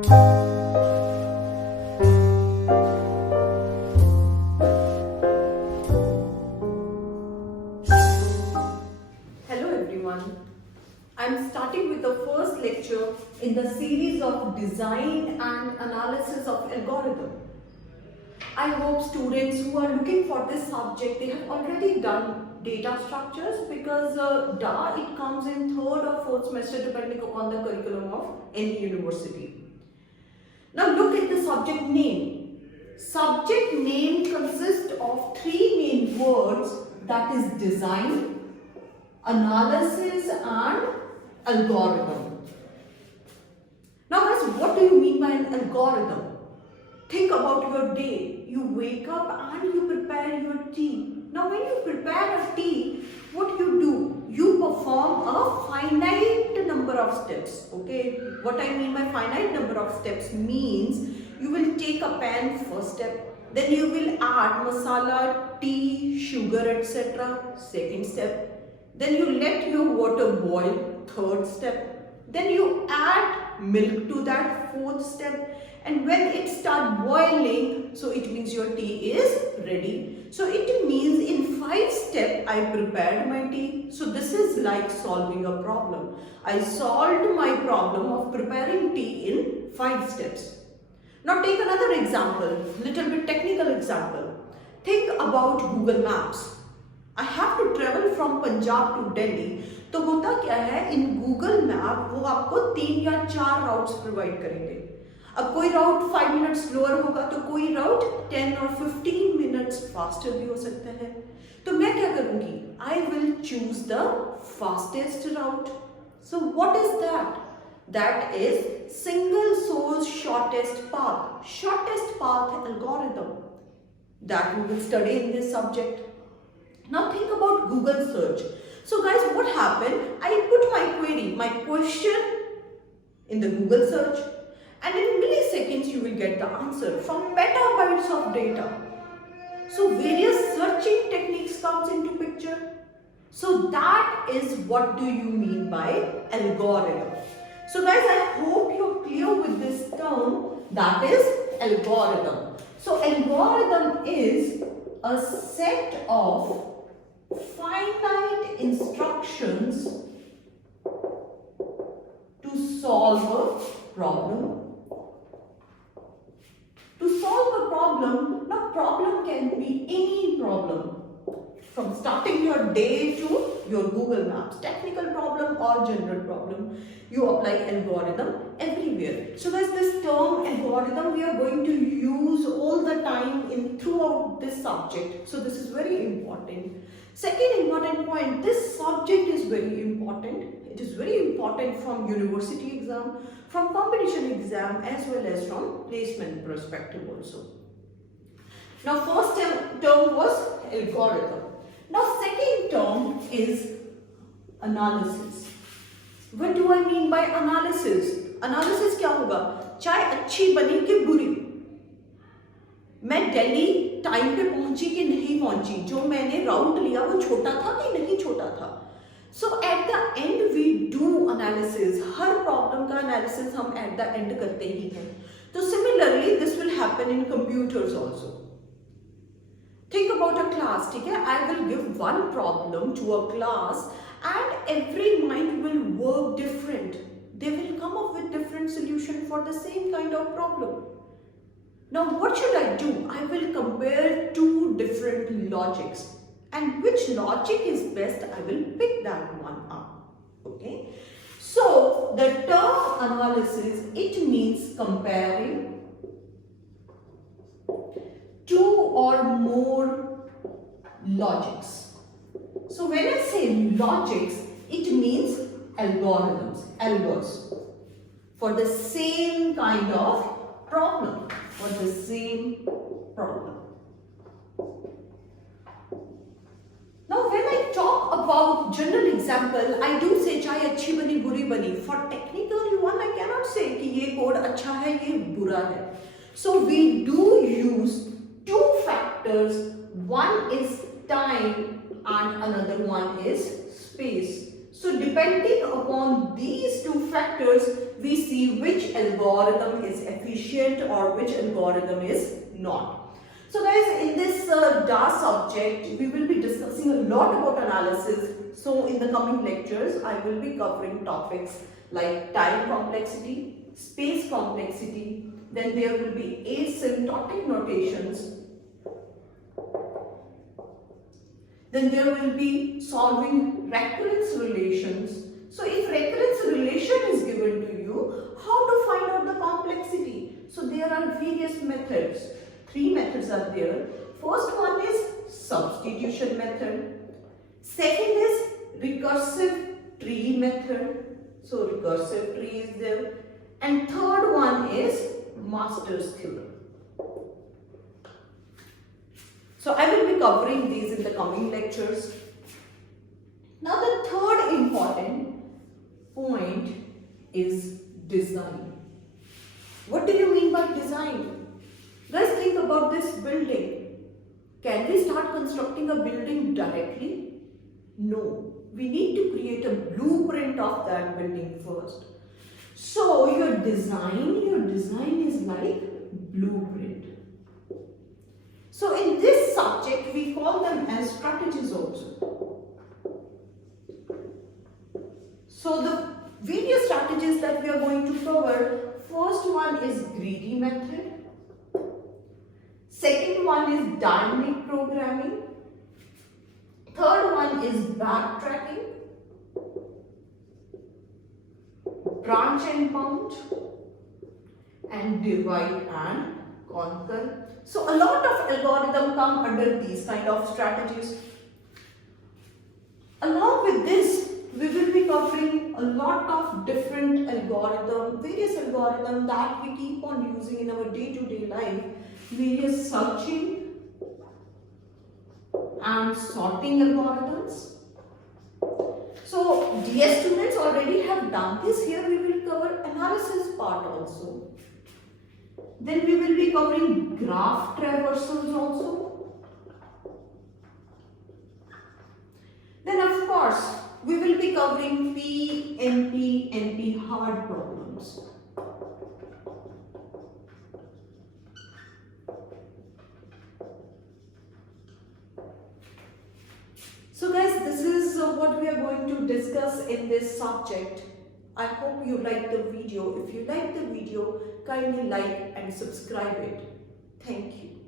I'm starting with the first lecture in the series of design and analysis of algorithm. I hope students who are looking for this subject, they have already done data structures because it comes in third or fourth semester depending upon the curriculum of any university. Now look at the subject name. Subject name consists of three main words, that is design, analysis and algorithm. Now guys, what do you mean by an algorithm? Think about your day. You wake up and you prepare your tea. Now when you prepare a tea, what do? You perform a finite number of steps. Okay, what I mean by finite number of steps means you will take a pan, first step, then you will add masala, tea, sugar, etc. second step. Then you let your water boil, third step. Then you add milk to that, fourth step. And when it starts boiling, so it means your tea is ready. So it means in 5 steps I prepared my tea. So this is like solving a problem. I solved my problem of preparing tea in 5 steps. Now take another example, little bit technical example. Think about Google Maps. I have to travel from Punjab to Delhi. तो होता क्या है, in Google map वो आपको 3 या 4 routes provide करेंगे. अब कोई राउट 5 मिनट स्लोअर होगा तो कोई राउट 10 और 15 मिनट्स फास्टर भी हो सकता है. तो मैं क्या करूंगी, I will choose the fastest route. So what is that? That is single source shortest path. Shortest path algorithm that we will study in this subject. Now think about Google search. So guys, what happened? I put my query, my question in the Google search, and in milliseconds you will get the answer from petabytes of data. So various searching techniques comes into picture. So that is what do you mean by algorithm. So guys, I hope you're clear with this term, that is algorithm. So algorithm is a set of finite instructions to solve a problem. To solve a problem, now problem can be any problem. From starting your day to your Google Maps, technical problem or general problem, you apply algorithm everywhere. So guys, this term algorithm we are going to use all the time in throughout this subject. So this is very important. Second important point, this subject is very important. It is very important from university exam, from competition exam as well as from placement perspective also. Now first term was algorithm. Now second term is analysis. What do I mean by analysis? Analysis क्या होगा? चाय अच्छी बनी कि बुरी, मैं Delhi time पे पहुंची कि नहीं पहुंची, जो मैंने राउट लिया वो छोटा था कि नहीं छोटा था. So at the end we do analysis. Her problem का एनालिसिस हम at the end करते ही हैं. तो similarly this will happen in computers also. Think about a class, ठीक है? I will give one problem to a class and every mind will work different. They will come up with different solution for the same kind of problem. Now what should I do? I will compare two different logics, and which logic is best, I will pick that one up. Okay? So the term analysis, it means comparing two or more logics. So when I say logics, it means algorithms, algos, for the same kind of problem, for the same problem. Now when I talk about general example, I do say चाय अच्छी बनी बुरी बनी. For technical one, I cannot say कि ये code अच्छा है ये बुरा है. So we do use two factors, one is time and another one is space. So depending upon these two factors, we see which algorithm is efficient or which algorithm is not. So guys, in this DAS subject, we will be discussing a lot about analysis. So in the coming lectures, I will be covering topics like time complexity, space complexity, then there will be asymptotic notations, then there will be solving recurrence relations. So if recurrence relation is given to you, how to find out the complexity? So there are various methods. 3 methods are there. First one is substitution method. Second is recursive tree method. So recursive tree is there. And third one is Master's theorem. So I will be covering these in the coming lectures. Now the third important point is design. What do you mean by design? Guys, think about this building. Can we start constructing a building directly? No. We need to create a blueprint of that building first. So your design is like blueprint. So in this subject, we call them as strategies also. So the various strategies that we are going to cover, first one is greedy method. Second one is dynamic programming. Third one is backtracking, branch and bound, and divide and conquer. So a lot of algorithm come under these kind of strategies. Along with this, we will be covering a lot of different algorithms, various algorithms that we keep on using in our day-to-day life, various searching and sorting algorithms. So DS students already have done this. Here we will cover analysis part also. Then we will be covering graph traversals also. Then of course, we will be covering P, NP, NP hard problems. So guys, this is what we are going to discuss in this subject. I hope you like the video. If you like the video, kindly like and subscribe it. Thank you.